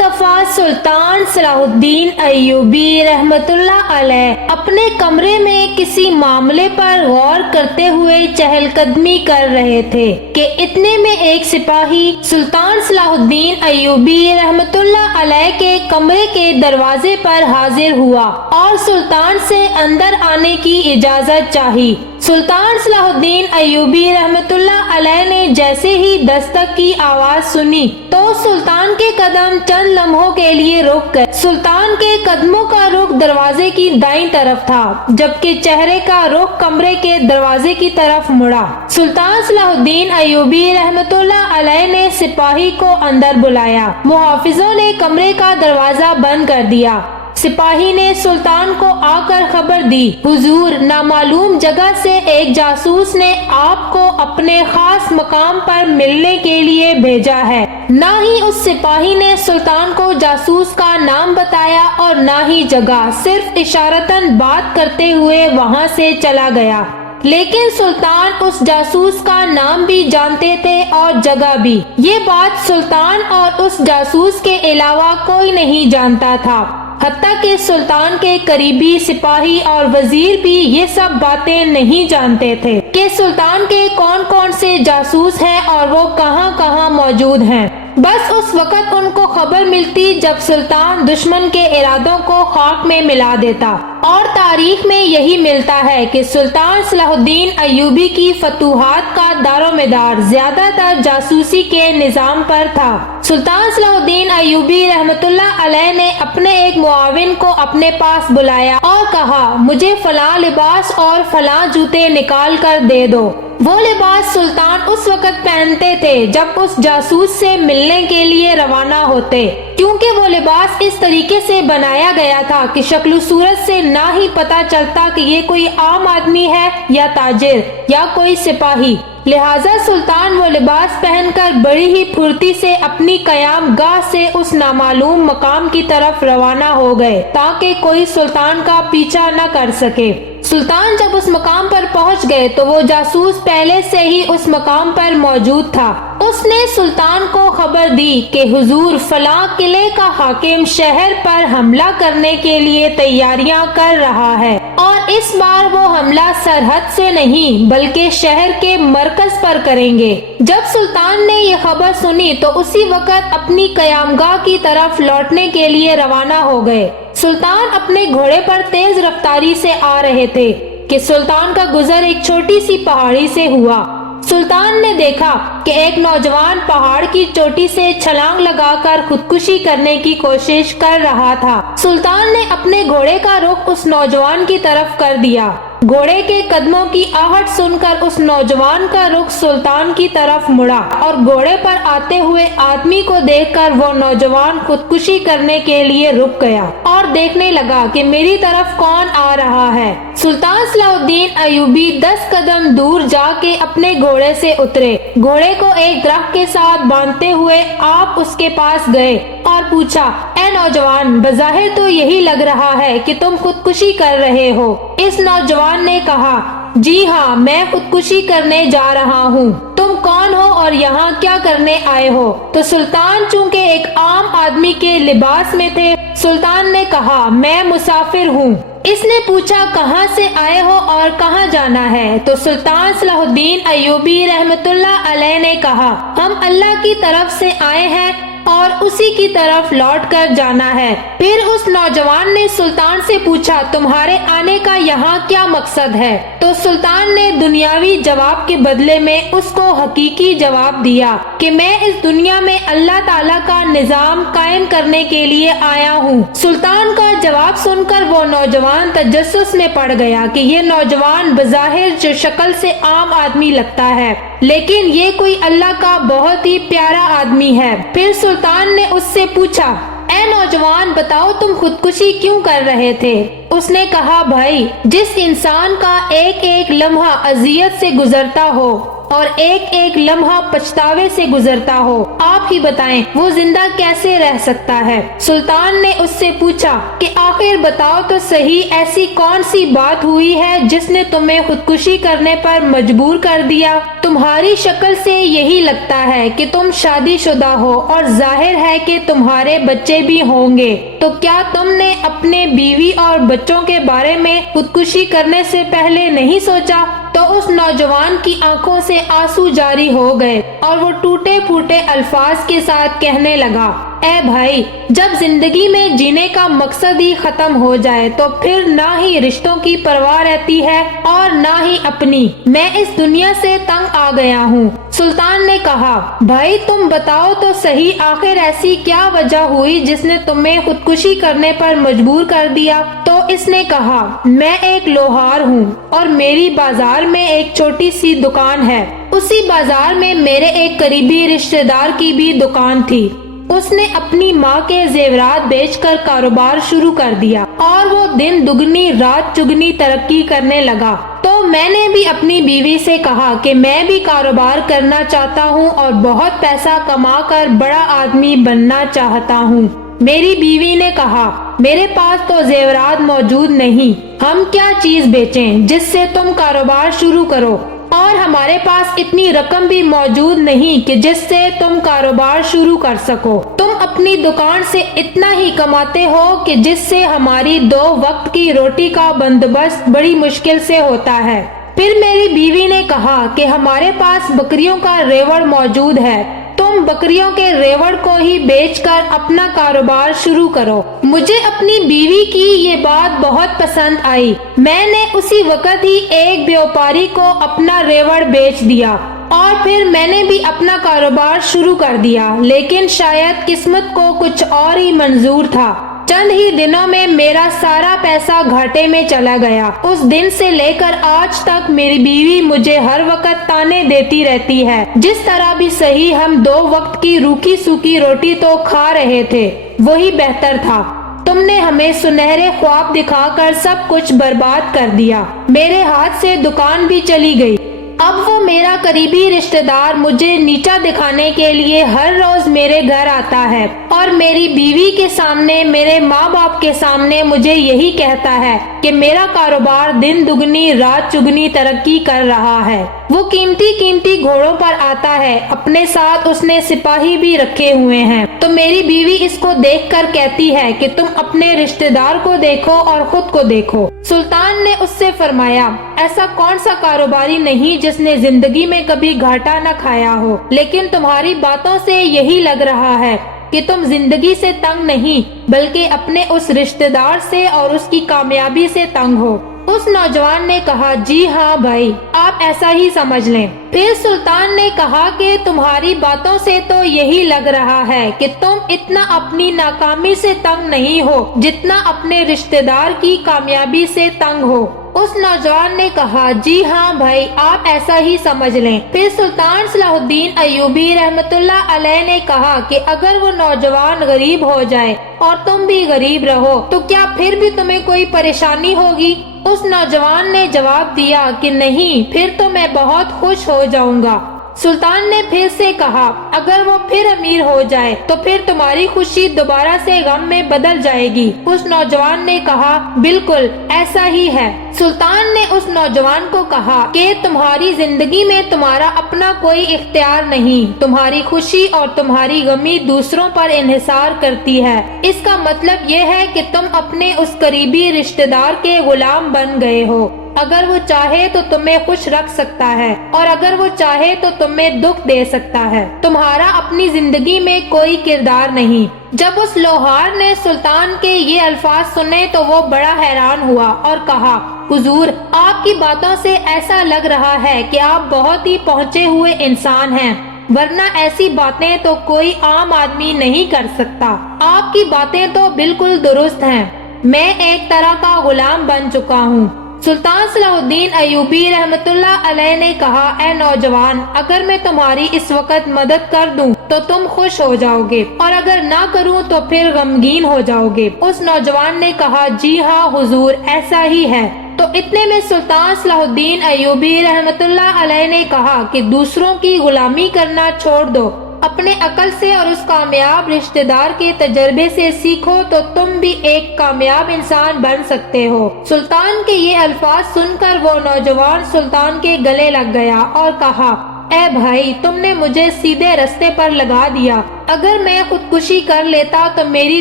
دفعہ سلطان صلاح الدین ایوبی رحمت اللہ علیہ اپنے کمرے میں کسی معاملے پر غور کرتے ہوئے چہل قدمی کر رہے تھے کہ اتنے میں ایک سپاہی سلطان صلاح الدین ایوبی رحمت اللہ علیہ کے کمرے کے دروازے پر حاضر ہوا اور سلطان سے اندر آنے کی اجازت چاہی۔ سلطان صلاح الدین ایوبی رحمت اللہ علیہ نے جیسے ہی دستک کی آواز سنی تو سلطان کے قدم چند لمحوں کے لیے رک گئے۔ سلطان کے قدموں کا رخ دروازے کی دائیں طرف تھا جبکہ چہرے کا رخ کمرے کے دروازے کی طرف مڑا۔ سلطان صلاح الدین ایوبی رحمت اللہ علیہ نے سپاہی کو اندر بلایا۔ محافظوں نے کمرے کا دروازہ بند کر دیا۔ سپاہی نے سلطان کو آ کر خبر دی، حضور، نامعلوم جگہ سے ایک جاسوس نے آپ کو اپنے خاص مقام پر ملنے کے لیے بھیجا ہے۔ نہ ہی اس سپاہی نے سلطان کو جاسوس کا نام بتایا اور نہ ہی جگہ، صرف اشارتاً بات کرتے ہوئے وہاں سے چلا گیا۔ لیکن سلطان اس جاسوس کا نام بھی جانتے تھے اور جگہ بھی۔ یہ بات سلطان اور اس جاسوس کے علاوہ کوئی نہیں جانتا تھا، حتیٰ کہ سلطان کے قریبی سپاہی اور وزیر بھی یہ سب باتیں نہیں جانتے تھے کہ سلطان کے کون کون سے جاسوس ہیں اور وہ کہاں کہاں موجود ہیں۔ بس اس وقت ان کو خبر ملتی جب سلطان دشمن کے ارادوں کو خاک میں ملا دیتا، اور تاریخ میں یہی ملتا ہے کہ سلطان صلاح الدین ایوبی کی فتوحات کا دار و مدار زیادہ تر جاسوسی کے نظام پر تھا۔ سلطان صلاح الدین ایوبی رحمت اللہ علیہ نے اپنے ایک معاون کو اپنے پاس بلایا اور کہا، مجھے فلاں لباس اور فلاں جوتے نکال کر دے دو۔ وہ لباس سلطان اس وقت پہنتے تھے جب اس جاسوس سے ملنے کے لیے روانہ ہوتے، کیونکہ وہ لباس اس طریقے سے بنایا گیا تھا کہ شکل و صورت سے نہ ہی پتہ چلتا کہ یہ کوئی عام آدمی ہے یا تاجر یا کوئی سپاہی۔ لہٰذا سلطان وہ لباس پہن کر بڑی ہی پھرتی سے اپنی قیام گاہ سے اس نامعلوم مقام کی طرف روانہ ہو گئے تاکہ کوئی سلطان کا پیچھا نہ کر سکے۔ سلطان جب اس مقام پر پہنچ گئے تو وہ جاسوس پہلے سے ہی اس مقام پر موجود تھا۔ اس نے سلطان کو خبر دی کہ حضور، فلاں قلعے کا حاکم شہر پر حملہ کرنے کے لیے تیاریاں کر رہا ہے، اور اس بار وہ حملہ سرحد سے نہیں بلکہ شہر کے مرکز پر کریں گے۔ جب سلطان نے یہ خبر سنی تو اسی وقت اپنی قیامگاہ کی طرف لوٹنے کے لیے روانہ ہو گئے۔ سلطان اپنے گھوڑے پر تیز رفتاری سے آ رہے تھے کہ سلطان کا گزر ایک چھوٹی سی پہاڑی سے ہوا۔ سلطان نے دیکھا کہ ایک نوجوان پہاڑ کی چوٹی سے چھلانگ لگا کر خودکشی کرنے کی کوشش کر رہا تھا۔ سلطان نے اپنے گھوڑے کا رخ اس نوجوان کی طرف کر دیا۔ گھوڑے کے قدموں کی آہٹ سن کر اس نوجوان کا رخ سلطان کی طرف مڑا اور گھوڑے پر آتے ہوئے آدمی کو دیکھ کر وہ نوجوان خودکشی کرنے کے لیے رک گیا اور دیکھنے لگا کہ میری طرف کون آ رہا ہے۔ سلطان صلاح الدین ایوبی 10 قدم دور جا کے اپنے گھوڑے سے اترے۔ گھوڑے کو ایک درخت کے ساتھ باندھتے ہوئے آپ اس کے پاس گئے اور پوچھا، اے نوجوان، بظاہر تو یہی لگ رہا ہے کہ تم خودکشی کر رہے ہو۔ اس نوجوان نے کہا، جی ہاں، میں خودکشی کرنے جا رہا ہوں۔ تم کون ہو اور یہاں کیا کرنے آئے ہو؟ تو سلطان چونکہ ایک عام آدمی کے لباس میں تھے، سلطان نے کہا، میں مسافر ہوں۔ اس نے پوچھا، کہاں سے آئے ہو اور کہاں جانا ہے؟ تو سلطان صلاح الدین ایوبی رحمت اللہ علیہ نے کہا، ہم اللہ کی طرف سے آئے ہیں اور اسی کی طرف لوٹ کر جانا ہے۔ پھر اس نوجوان نے سلطان سے پوچھا، تمہارے آنے کا یہاں کیا مقصد ہے؟ تو سلطان نے دنیاوی جواب کے بدلے میں اس کو حقیقی جواب دیا کہ میں اس دنیا میں اللہ تعالیٰ کا نظام قائم کرنے کے لیے آیا ہوں۔ سلطان کا جواب سن کر وہ نوجوان تجسس میں پڑ گیا کہ یہ نوجوان بظاہر جو شکل سے عام آدمی لگتا ہے، لیکن یہ کوئی اللہ کا بہت ہی پیارا آدمی ہے۔ پھر سلطان نے اس سے پوچھا، اے نوجوان، بتاؤ تم خودکشی کیوں کر رہے تھے؟ اس نے کہا، بھائی، جس انسان کا ایک ایک لمحہ اذیت سے گزرتا ہو، اور ایک ایک لمحہ پچھتاوے سے گزرتا ہو، آپ ہی بتائیں وہ زندہ کیسے رہ سکتا ہے؟ سلطان نے اس سے پوچھا کہ آخر بتاؤ تو صحیح، ایسی کون سی بات ہوئی ہے جس نے تمہیں خودکشی کرنے پر مجبور کر دیا؟ تمہاری شکل سے یہی لگتا ہے کہ تم شادی شدہ ہو اور ظاہر ہے کہ تمہارے بچے بھی ہوں گے، تو کیا تم نے اپنے بیوی اور بچوں کے بارے میں خودکشی کرنے سے پہلے نہیں سوچا؟ تو اس نوجوان کی آنکھوں سے آنسو جاری ہو گئے اور وہ ٹوٹے پھوٹے الفاظ کے ساتھ کہنے لگا، اے بھائی، جب زندگی میں جینے کا مقصد ہی ختم ہو جائے تو پھر نہ ہی رشتوں کی پرواہ رہتی ہے اور نہ ہی اپنی۔ میں اس دنیا سے تنگ آ گیا ہوں۔ سلطان نے کہا، بھائی تم بتاؤ تو صحیح، آخر ایسی کیا وجہ ہوئی جس نے تمہیں خودکشی کرنے پر مجبور کر دیا؟ تو اس نے کہا، میں ایک لوہار ہوں اور میری بازار میں ایک چھوٹی سی دکان ہے۔ اسی بازار میں میرے ایک قریبی رشتہ دار کی بھی دکان تھی۔ اس نے اپنی ماں کے زیورات بیچ کر کاروبار شروع کر دیا اور وہ دن دگنی رات چگنی ترقی کرنے لگا۔ تو میں نے بھی اپنی بیوی سے کہا کہ میں بھی کاروبار کرنا چاہتا ہوں اور بہت پیسہ کما کر بڑا آدمی بننا چاہتا ہوں۔ میری بیوی نے کہا، میرے پاس تو زیورات موجود نہیں، ہم کیا چیز بیچیں جس سے تم کاروبار شروع کرو، اور ہمارے پاس اتنی رقم بھی موجود نہیں کہ جس سے تم کاروبار شروع کر سکو۔ تم اپنی دکان سے اتنا ہی کماتے ہو کہ جس سے ہماری 2 وقت کی روٹی کا بندوبست بڑی مشکل سے ہوتا ہے۔ پھر میری بیوی نے کہا کہ ہمارے پاس بکریوں کا ریوڑ موجود ہے، تم بکریوں کے ریوڑ کو ہی بیچ کر اپنا کاروبار شروع کرو۔ مجھے اپنی بیوی کی یہ بات بہت پسند آئی۔ میں نے اسی وقت ہی ایک بیوپاری کو اپنا ریوڑ بیچ دیا اور پھر میں نے بھی اپنا کاروبار شروع کر دیا، لیکن شاید قسمت کو کچھ اور ہی منظور تھا۔ چند ہی دنوں میں میرا سارا پیسہ گھاٹے میں چلا گیا۔ اس دن سے لے کر آج تک میری بیوی مجھے ہر وقت تانے دیتی رہتی ہے۔ جس طرح بھی صحیح، ہم 2 وقت کی روکھی سوکھی روٹی تو کھا رہے تھے، وہی بہتر تھا۔ تم نے ہمیں سنہرے خواب دکھا کر سب کچھ برباد کر دیا۔ میرے ہاتھ سے دکان بھی چلی گئی۔ اب وہ میرا قریبی رشتہ دار مجھے نیچا دکھانے کے لیے ہر روز میرے گھر آتا ہے اور میری بیوی کے سامنے، میرے ماں باپ کے سامنے مجھے یہی کہتا ہے کہ میرا کاروبار دن دگنی رات چگنی ترقی کر رہا ہے۔ وہ قیمتی گھوڑوں پر آتا ہے، اپنے ساتھ اس نے سپاہی بھی رکھے ہوئے ہیں۔ تو میری بیوی اس کو دیکھ کر کہتی ہے کہ تم اپنے رشتہ دار کو دیکھو اور خود کو دیکھو۔ سلطان نے اس سے فرمایا، ایسا کون سا کاروباری نہیں جس نے زندگی میں کبھی گھاٹا نہ کھایا ہو، لیکن تمہاری باتوں سے یہی لگ رہا ہے کہ تم زندگی سے تنگ نہیں بلکہ اپنے اس رشتہ دار سے اور اس کی کامیابی سے تنگ ہو۔ اس نوجوان نے کہا، جی ہاں بھائی، آپ ایسا ہی سمجھ لیں۔ پھر سلطان نے کہا کہ تمہاری باتوں سے تو یہی لگ رہا ہے کہ تم اتنا اپنی ناکامی سے تنگ نہیں ہو جتنا اپنے رشتہ دار کی کامیابی سے تنگ ہو۔ اس نوجوان نے کہا، جی ہاں بھائی، آپ ایسا ہی سمجھ لیں۔ پھر سلطان صلاح الدین ایوبی رحمت اللہ علیہ نے کہا کہ اگر وہ نوجوان غریب ہو جائے اور تم بھی غریب رہو تو کیا پھر بھی تمہیں کوئی پریشانی ہوگی؟ اس نوجوان نے جواب دیا کہ نہیں، پھر تو میں بہت خوش ہو جاؤں گا۔ سلطان نے پھر سے کہا، اگر وہ پھر امیر ہو جائے تو پھر تمہاری خوشی دوبارہ سے غم میں بدل جائے گی۔ اس نوجوان نے کہا، بالکل ایسا ہی ہے۔ سلطان نے اس نوجوان کو کہا کہ تمہاری زندگی میں تمہارا اپنا کوئی اختیار نہیں، تمہاری خوشی اور تمہاری غمی دوسروں پر انحصار کرتی ہے۔ اس کا مطلب یہ ہے کہ تم اپنے اس قریبی رشتہ دار کے غلام بن گئے ہو۔ اگر وہ چاہے تو تمہیں خوش رکھ سکتا ہے اور اگر وہ چاہے تو تمہیں دکھ دے سکتا ہے۔ تمہارا اپنی زندگی میں کوئی کردار نہیں۔ جب اس لوہار نے سلطان کے یہ الفاظ سنے تو وہ بڑا حیران ہوا اور کہا، حضور، آپ کی باتوں سے ایسا لگ رہا ہے کہ آپ بہت ہی پہنچے ہوئے انسان ہیں، ورنہ ایسی باتیں تو کوئی عام آدمی نہیں کر سکتا۔ آپ کی باتیں تو بالکل درست ہیں۔ میں ایک طرح کا غلام بن چکا ہوں۔ سلطان صلاح الدین ایوبی رحمت اللہ علیہ نے کہا، اے نوجوان، اگر میں تمہاری اس وقت مدد کر دوں تو تم خوش ہو جاؤ گے اور اگر نہ کروں تو پھر غمگین ہو جاؤ گے۔ اس نوجوان نے کہا، جی ہاں حضور، ایسا ہی ہے۔ تو اتنے میں سلطان صلاح الدین ایوبی رحمت اللہ علیہ نے کہا کہ دوسروں کی غلامی کرنا چھوڑ دو، اپنے عقل سے اور اس کامیاب رشتہ دار کے تجربے سے سیکھو تو تم بھی ایک کامیاب انسان بن سکتے ہو۔ سلطان کے یہ الفاظ سن کر وہ نوجوان سلطان کے گلے لگ گیا اور کہا، اے بھائی، تم نے مجھے سیدھے رستے پر لگا دیا۔ اگر میں خودکشی کر لیتا تو میری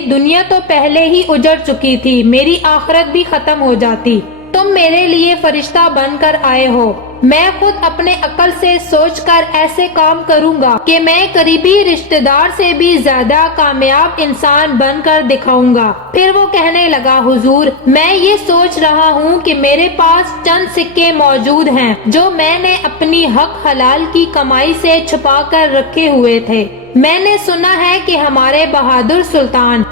دنیا تو پہلے ہی اجڑ چکی تھی، میری آخرت بھی ختم ہو جاتی۔ تم میرے لیے فرشتہ بن کر آئے ہو، میں خود اپنے عقل سے سوچ کر ایسے کام کروں گا کہ میں قریبی رشتہ دار سے بھی زیادہ کامیاب انسان بن کر دکھاؤں گا۔ پھر وہ کہنے لگا، حضور، میں یہ سوچ رہا ہوں کہ میرے پاس چند سکے موجود ہیں جو میں نے اپنی حق حلال کی کمائی سے چھپا کر رکھے ہوئے تھے۔ میں نے سنا ہے کہ ہمارے بہادر سلطان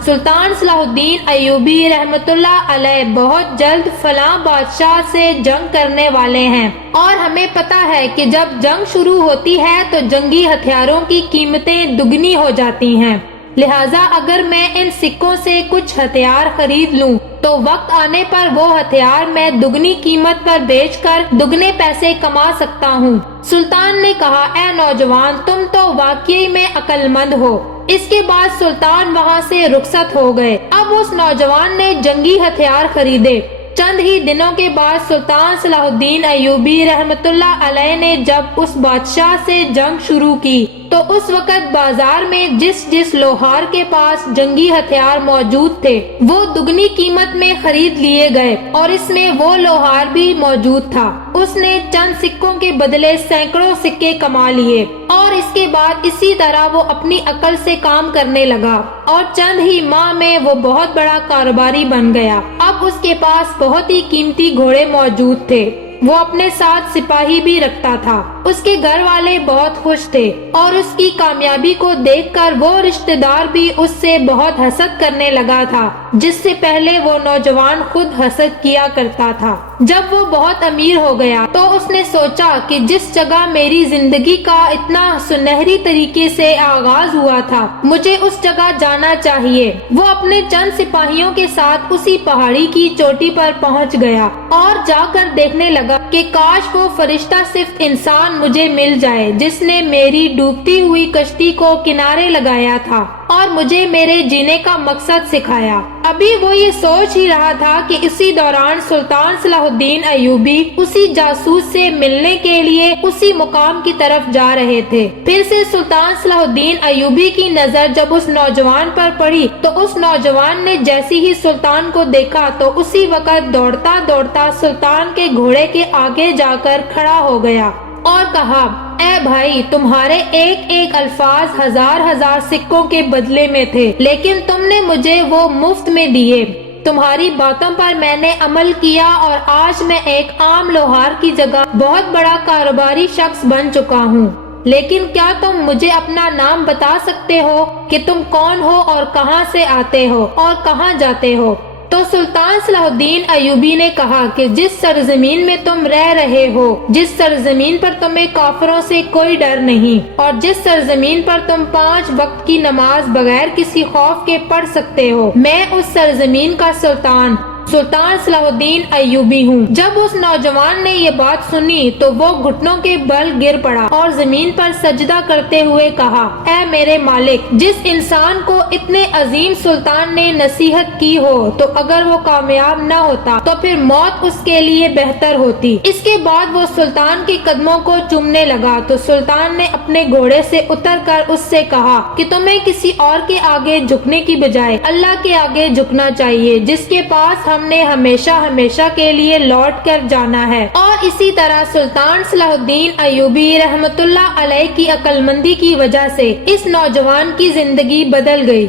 صلاح الدین ایوبی رحمت اللہ علیہ بہت جلد فلاں بادشاہ سے جنگ کرنے والے ہیں، اور ہمیں پتا ہے کہ جب جنگ شروع ہوتی ہے تو جنگی ہتھیاروں کی قیمتیں دگنی ہو جاتی ہیں، لہٰذا اگر میں ان سکوں سے کچھ ہتھیار خرید لوں تو وقت آنے پر وہ ہتھیار میں دگنی قیمت پر بیچ کر دگنے پیسے کما سکتا ہوں۔ سلطان نے کہا، اے نوجوان، تم تو واقعی میں عقل مند ہو۔ اس کے بعد سلطان وہاں سے رخصت ہو گئے۔ اب اس نوجوان نے جنگی ہتھیار خریدے۔ چند ہی دنوں کے بعد سلطان صلاح الدین ایوبی رحمت اللہ علیہ نے جب اس بادشاہ سے جنگ شروع کی تو اس وقت بازار میں جس لوہار کے پاس جنگی ہتھیار موجود تھے وہ دگنی قیمت میں خرید لیے گئے، اور اس میں وہ لوہار بھی موجود تھا۔ اس نے چند سکوں کے بدلے سینکڑوں سکے کما لیے، اور اس کے بعد اسی طرح وہ اپنی عقل سے کام کرنے لگا، اور چند ہی ماہ میں وہ بہت بڑا کاروباری بن گیا۔ اب اس کے پاس بہت ہی قیمتی گھوڑے موجود تھے، وہ اپنے ساتھ سپاہی بھی رکھتا تھا۔ اس کے گھر والے بہت خوش تھے، اور اس کی کامیابی کو دیکھ کر وہ رشتہ دار بھی اس سے بہت حسد کرنے لگا تھا، جس سے پہلے وہ نوجوان خود حسد کیا کرتا تھا۔ جب وہ بہت امیر ہو گیا تو اس نے سوچا کہ جس جگہ میری زندگی کا اتنا سنہری طریقے سے آغاز ہوا تھا، مجھے اس جگہ جانا چاہیے۔ وہ اپنے چند سپاہیوں کے ساتھ اسی پہاڑی کی چوٹی پر پہنچ گیا اور جا کر دیکھنے لگا کہ کاش وہ فرشتہ صرف انسان مجھے مل جائے جس نے میری ڈوبتی ہوئی کشتی کو کنارے لگایا تھا اور مجھے میرے جینے کا مقصد سکھایا۔ ابھی وہ یہ سوچ ہی رہا تھا کہ اسی دوران سلطان صلاح الدین ایوبی اسی جاسوس سے ملنے کے لیے اسی مقام کی طرف جا رہے تھے۔ پھر سے سلطان صلاح الدین ایوبی کی نظر جب اس نوجوان پر پڑی تو اس نوجوان نے جیسی ہی سلطان کو دیکھا تو اسی وقت دوڑتا دوڑتا سلطان کے گھوڑے کے آگے جا کر کھڑا ہو گیا اور کہا، اے بھائی، تمہارے ایک ایک الفاظ ہزار ہزار سکوں کے بدلے میں تھے، لیکن تم نے مجھے وہ مفت میں دیے۔ تمہاری باتوں پر میں نے عمل کیا اور آج میں ایک عام لوہار کی جگہ بہت بڑا کاروباری شخص بن چکا ہوں۔ لیکن کیا تم مجھے اپنا نام بتا سکتے ہو کہ تم کون ہو اور کہاں سے آتے ہو اور کہاں جاتے ہو؟ تو سلطان صلاح الدین ایوبی نے کہا کہ جس سرزمین میں تم رہ رہے ہو، جس سرزمین پر تمہیں کافروں سے کوئی ڈر نہیں، اور جس سرزمین پر تم 5 وقت کی نماز بغیر کسی خوف کے پڑھ سکتے ہو، میں اس سرزمین کا سلطان صلاح الدین ایوبی ہوں۔ جب اس نوجوان نے یہ بات سنی تو وہ گھٹنوں کے بل گر پڑا اور زمین پر سجدہ کرتے ہوئے کہا، اے میرے مالک، جس انسان کو اتنے عظیم سلطان نے نصیحت کی ہو تو اگر وہ کامیاب نہ ہوتا تو پھر موت اس کے لیے بہتر ہوتی۔ اس کے بعد وہ سلطان کے قدموں کو چومنے لگا تو سلطان نے اپنے گھوڑے سے اتر کر اس سے کہا کہ تمہیں کسی اور کے آگے جھکنے کی بجائے اللہ کے آگے جھکنا چاہیے، جس کے پاس ہم نے ہمیشہ کے لیے لوٹ کر جانا ہے۔ اور اسی طرح سلطان صلاح الدین ایوبی رحمت اللہ علیہ کی عقل مندی کی وجہ سے اس نوجوان کی زندگی بدل گئی۔